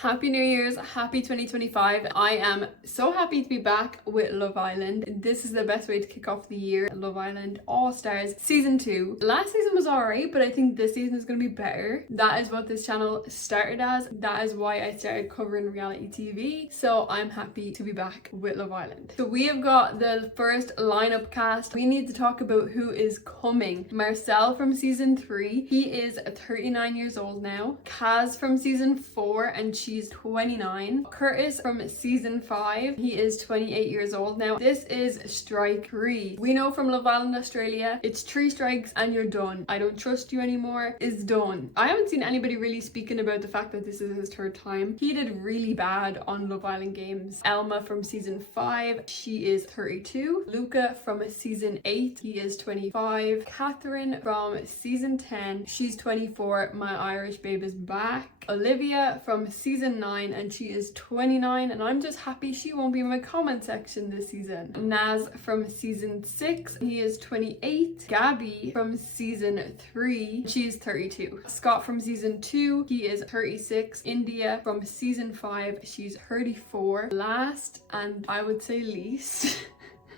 Happy New Year's, happy 2025. I am so happy to be back with Love Island. This is the best way to kick off the year. Love Island All Stars Season 2. Last season was alright, but I think this season is going to be better. That is what this channel started as. That is why I started covering reality TV. So I'm happy to be back with Love Island. So we have got the first lineup cast. We need to talk about who is coming. Marcel from Season 3. He is 39 years old now. Kaz from Season 4 and she's 29. Curtis from Season 5. He is 28 years old now. This is strike 3. We know from Love Island Australia, it's 3 strikes and you're done. I don't trust you anymore. It's done. I haven't seen anybody really speaking about the fact that this is his 3rd time. He did really bad on Love Island games. Elma from Season 5. She is 32. Luca from Season 8. He is 25. Catherine from Season 10. She's 24. My Irish babe is back. Olivia from Season 9 and she is 29, and I'm just happy she won't be in my comment section this season. Naz from Season 6. He is 28. Gabby from Season 3. She is 32. Scott from Season 2. He is 36. India from Season 5. She's 34. Last, and I would say least,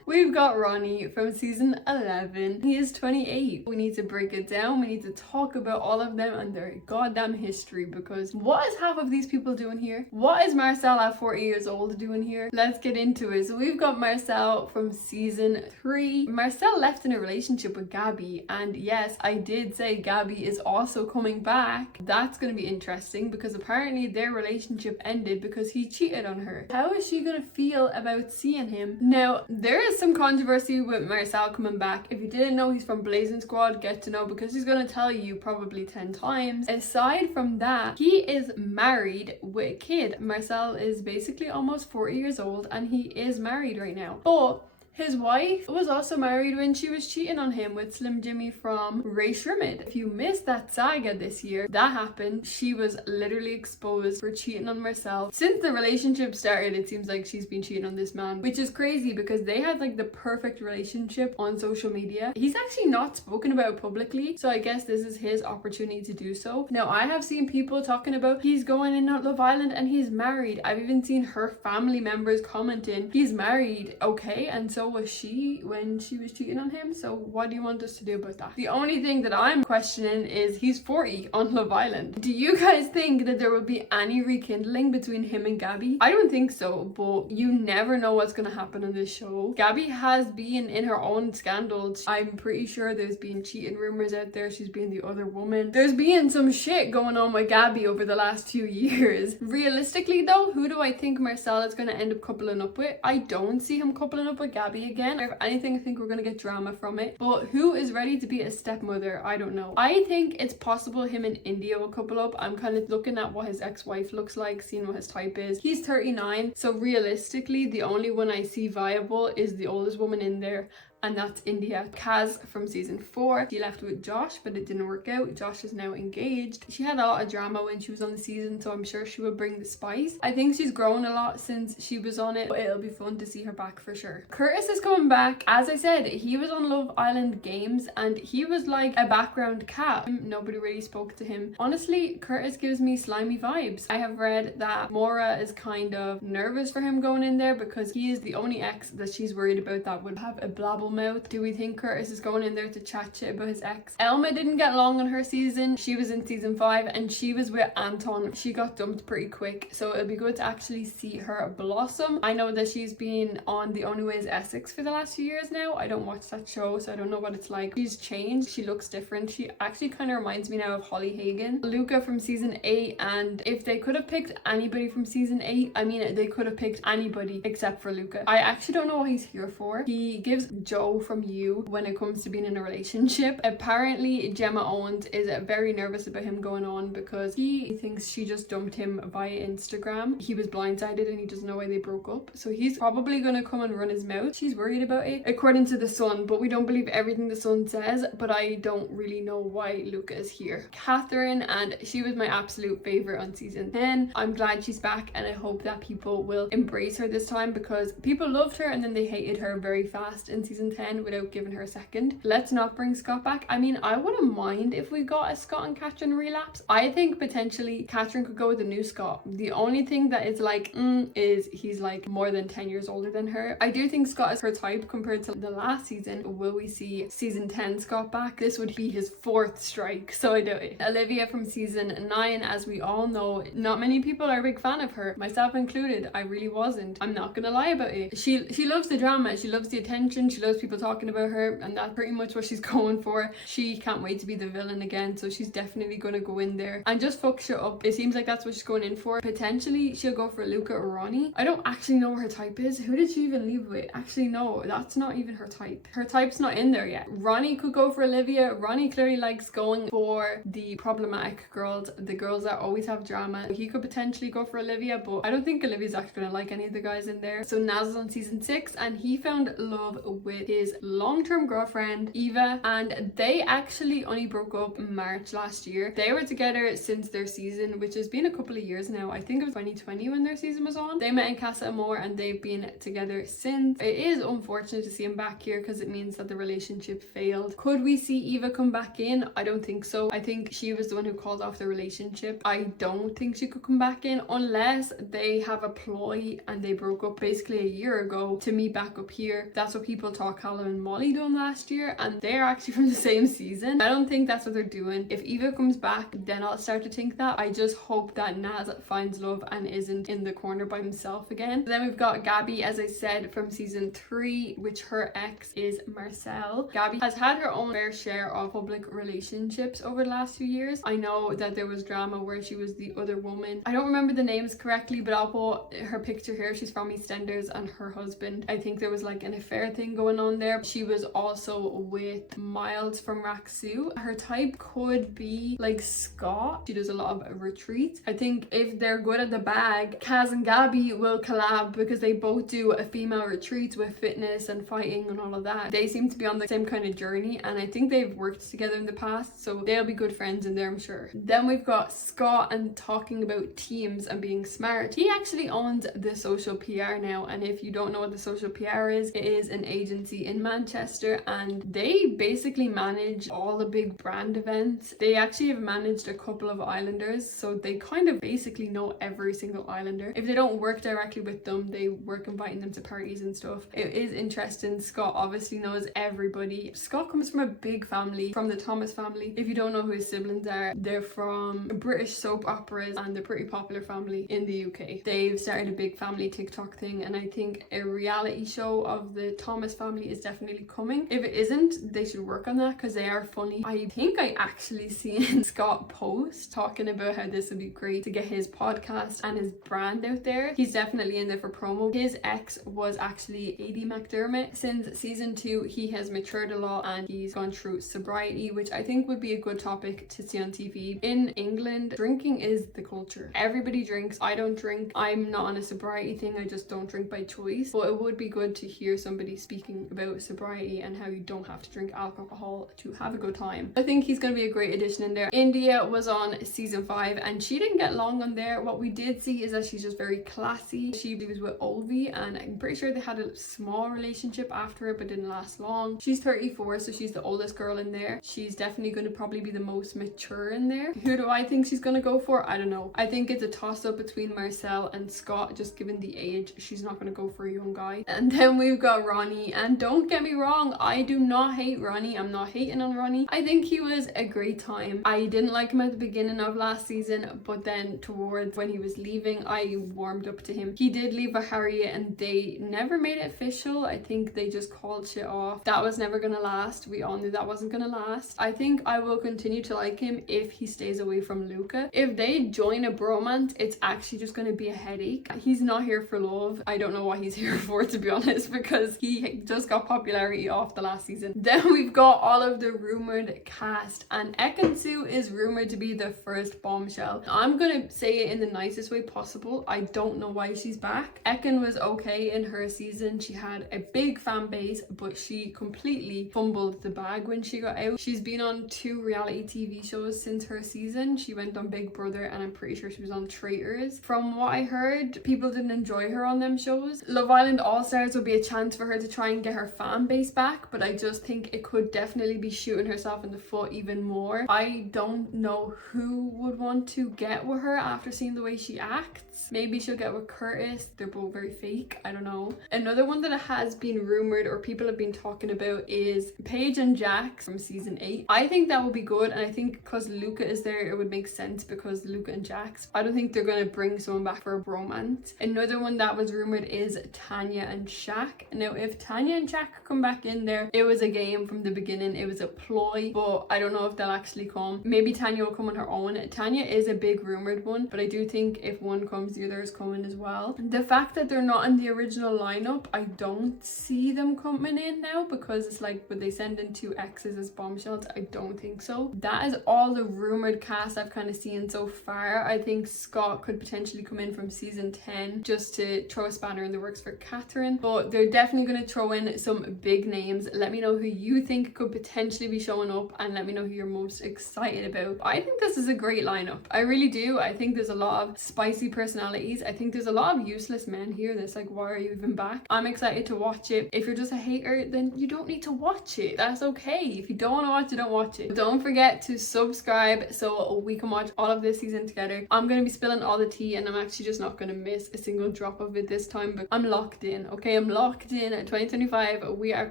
we've got Ronnie from Season 11. He is 28. We need to break it down. We need to talk about all of them and their goddamn history, because what is half of these people doing here? What is Marcel at 40 years old doing here? Let's get into it. So we've got Marcel from Season 3. Marcel left in a relationship with Gabby, and yes, I did say Gabby is also coming back. That's going to be interesting because apparently their relationship ended because he cheated on her. How is she going to feel about seeing him? Now, there is some controversy with Marcel coming back. If you didn't know, he's from Blazing Squad. Get to know, because he's going to tell you probably 10 times. Aside from that, he is married with a kid. Marcel is basically almost 40 years old and he is married right now. But his wife was also married when she was cheating on him with Slim Jimmy from Ray Shermid. If you missed that saga this year, that happened. She was literally exposed for cheating on Marcel. Since the relationship started, it seems like she's been cheating on this man, which is crazy because they had like the perfect relationship on social media. He's actually not spoken about publicly, so I guess this is his opportunity to do so. Now, I have seen people talking about he's going in on Love Island and he's married. I've even seen her family members commenting he's married. Okay, and so was she when she was cheating on him, so what do you want us to do about that? The only thing that I'm questioning is he's 40 on Love Island. Do you guys think that there will be any rekindling between him and Gabby? I don't think so, but you never know what's going to happen on this show. Gabby has been in her own scandals. I'm pretty sure there's been cheating rumors out there. She's been the other woman. There's been some shit going on with Gabby over the last 2 years. Realistically though, who do I think Marcel is going to end up coupling up with? I don't see him coupling up with Gabby again. If anything, I think we're gonna get drama from it. But who is ready to be a stepmother? I don't know. I think it's possible him and India will couple up. I'm kind of looking at what his ex-wife looks like, seeing what his type is. He's 39, so realistically the only one I see viable is the oldest woman in there, and that's India. Kaz from Season 4. She left with Josh, but it didn't work out. Josh is now engaged. She had a lot of drama when she was on the season, so I'm sure she will bring the spice. I think she's grown a lot since she was on it, but it'll be fun to see her back for sure. Curtis is coming back. As I said, he was on Love Island games and he was like a background cat. Nobody really spoke to him. Honestly, Curtis gives me slimy vibes. I have read that Maura is kind of nervous for him going in there because he is the only ex that she's worried about that would have a blabble mouth. Do we think Curtis is going in there to chat shit about his ex? Elma didn't get long on her season. She was in Season 5 and she was with Anton. She got dumped pretty quick, so it'll be good to actually see her blossom. I know that she's been on The Only Way is Essex for the last few years now. I don't watch that show, so I don't know what it's like. She's changed. She looks different. She actually kind of reminds me now of Holly Hagen. Luca from Season 8, and if they could have picked anybody from Season 8, I mean, they could have picked anybody except for Luca. I actually don't know what he's here for. He gives Joe from You when it comes to being in a relationship. Apparently Gemma Owens is very nervous about him going on because he thinks she just dumped him via Instagram. He was blindsided and he doesn't know why they broke up, so he's probably gonna come and run his mouth. She's worried about it according to The Sun, but we don't believe everything The Sun says. But I don't really know why Luca is here. Catherine, and she was my absolute favorite on Season 10. I'm glad she's back and I hope that people will embrace her this time because people loved her and then they hated her very fast in Season season 10 without giving her a second. Let's not bring Scott back. I mean, I wouldn't mind if we got a Scott and Catherine relapse. I think potentially Catherine could go with a new Scott. The only thing that is like is he's like more than 10 years older than her. I do think Scott is her type compared to the last season. Will we see season 10 Scott back? This would be his 4th strike, so I doubt it. Olivia from season 9, as we all know, not many people are a big fan of her, myself included. I really wasn't. I'm not gonna lie about it. She loves the drama, she loves the attention, she loves people talking about her, and that's pretty much what she's going for. She can't wait to be the villain again, so she's definitely gonna go in there and just fuck shit up. It seems like that's what she's going in for. Potentially she'll go for Luca or Ronnie. I don't actually know what her type is. Who did she even leave with? Actually no, that's not even her type. Her type's not in there yet. Ronnie could go for Olivia. Ronnie clearly likes going for the problematic girls, the girls that always have drama. He could potentially go for Olivia, but I don't think Olivia's actually gonna like any of the guys in there. So Naz is on season 6 and he found love with his long-term girlfriend Eva, and they actually only broke up in March last year. They were together since their season, which has been a couple of years now. I think it was 2020 when their season was on. They met in Casa Amor and they've been together since. It is unfortunate to see him back here because it means that the relationship failed. Could we see Eva come back in? I don't think so. I think she was the one who called off the relationship. I don't think she could come back in unless they have a ploy and they broke up basically a year ago to meet back up here. That's what people thought Callum and Molly done last year, and they're actually from the same season. I don't think that's what they're doing. If Eva comes back, then I'll start to think that. I just hope that Naz finds love and isn't in the corner by himself again. Then we've got Gabby, as I said, from season 3, which her ex is Marcel. Gabby has had her own fair share of public relationships over the last few years. I know that there was drama where she was the other woman. I don't remember the names correctly, but I'll put her picture here. She's from EastEnders, and her husband, I think there was like an affair thing going on there. She was also with Miles from Raksu. Her type could be like Scott. She does a lot of retreats. I think if they're good at the bag, Kaz and Gabby will collab because they both do a female retreats with fitness and fighting and all of that. They seem to be on the same kind of journey, and I think they've worked together in the past, so they'll be good friends in there, I'm sure. Then we've got Scott and talking about teams and being smart. He actually owns the Social PR now, and if you don't know what the Social PR is, it is an agency in Manchester, and they basically manage all the big brand events. They actually have managed a couple of islanders, so they kind of basically know every single islander. If they don't work directly with them, they work inviting them to parties and stuff. It is interesting. Scott obviously knows everybody. Scott comes from a big family, from the Thomas family. If you don't know who his siblings are, they're from British soap operas and they're pretty popular family in the UK. They've started a big family TikTok thing, and I think a reality show of the Thomas family is definitely coming. If it isn't, they should work on that because they are funny. I think I actually seen Scott post talking about how this would be great to get his podcast and his brand out there. He's definitely in there for promo. His ex was actually Adi McDermott. Since season 2, he has matured a lot and he's gone through sobriety, which I think would be a good topic to see on TV. In England, drinking is the culture. Everybody drinks. I don't drink. I'm not on a sobriety thing. I just don't drink by choice. But it would be good to hear somebody speaking about sobriety and how you don't have to drink alcohol to have a good time. I think he's going to be a great addition in there. India was on season 5 and she didn't get long on there. What we did see is that she's just very classy. She was with Olvi and I'm pretty sure they had a small relationship after it but didn't last long. She's 34, so she's the oldest girl in there. She's definitely going to probably be the most mature in there. Who do I think she's going to go for? I don't know. I think it's a toss up between Marcel and Scott, just given the age. She's not going to go for a young guy. And then we've got Ronnie, and don't get me wrong, I do not hate Ronnie. I'm not hating on Ronnie. I think he was a great time. I didn't like him at the beginning of last season, but then towards when he was leaving, I warmed up to him. He did leave with Harriet and they never made it official. I think they just called shit off. That was never gonna last. We all knew that wasn't gonna last. I think I will continue to like him if he stays away from Luca. If they join a bromance, it's actually just gonna be a headache. He's not here for love. I don't know what he's here for, to be honest, because he just got popularity off the last season. Then we've got all of the rumored cast, and Ekin-Su is rumored to be the first bombshell. I'm gonna say it in the nicest way possible. I don't know why she's back. Ekin was okay in her season. She had a big fan base, but she completely fumbled the bag when she got out. She's been on 2 reality TV shows since her season. She went on Big Brother and I'm pretty sure she was on Traitors. From what I heard, people didn't enjoy her on them shows. Love Island All Stars would be a chance for her to try and get get her fan base back, but I just think it could definitely be shooting herself in the foot even more. I don't know who would want to get with her after seeing the way she acts. Maybe she'll get with Curtis. They're both very fake. I don't know. Another one that has been rumored or people have been talking about is Paige and Jax from season 8. I think that would be good, and I think because Luca is there, it would make sense because Luca and Jax. I don't think they're gonna bring someone back for a bromance. Another one that was rumored is Tanya and Shaq. Now, if Tanya and Shaq come back in there, it was a game from the beginning. It was a ploy, but I don't know if they'll actually come. Maybe Tanya will come on her own. Tanya is a big rumored one, but I do think if one comes, the other is coming as well. The fact that they're not in the original lineup, I don't see them coming in now, because it's like, would they send in 2 exes as bombshells? I don't think so. That is all the rumored cast I've kind of seen so far. I think Scott could potentially come in from season 10 just to throw a spanner in the works for Catherine, but they're definitely going to throw in some big names. Let me know who you think could potentially be showing up, and let me know who you're most excited about. I think this is a great lineup. I really do. I think there's a lot of spicy personalities. I think there's a lot of useless men here that's like, why are you even back? I'm excited to watch it. If you're just a hater, then you don't need to watch it. That's okay. If you don't want to watch it, don't watch it. Don't forget to subscribe so we can watch all of this season together. I'm going to be spilling all the tea, and I'm actually just not going to miss a single drop of it this time, but I'm locked in. Okay, I'm locked in. At 2025, we are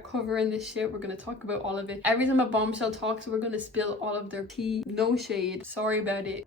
covering this shit. We're going to talk about all of it. Every time a bombshell talks, we're going to spill all of their tea. No shade. Sorry about it.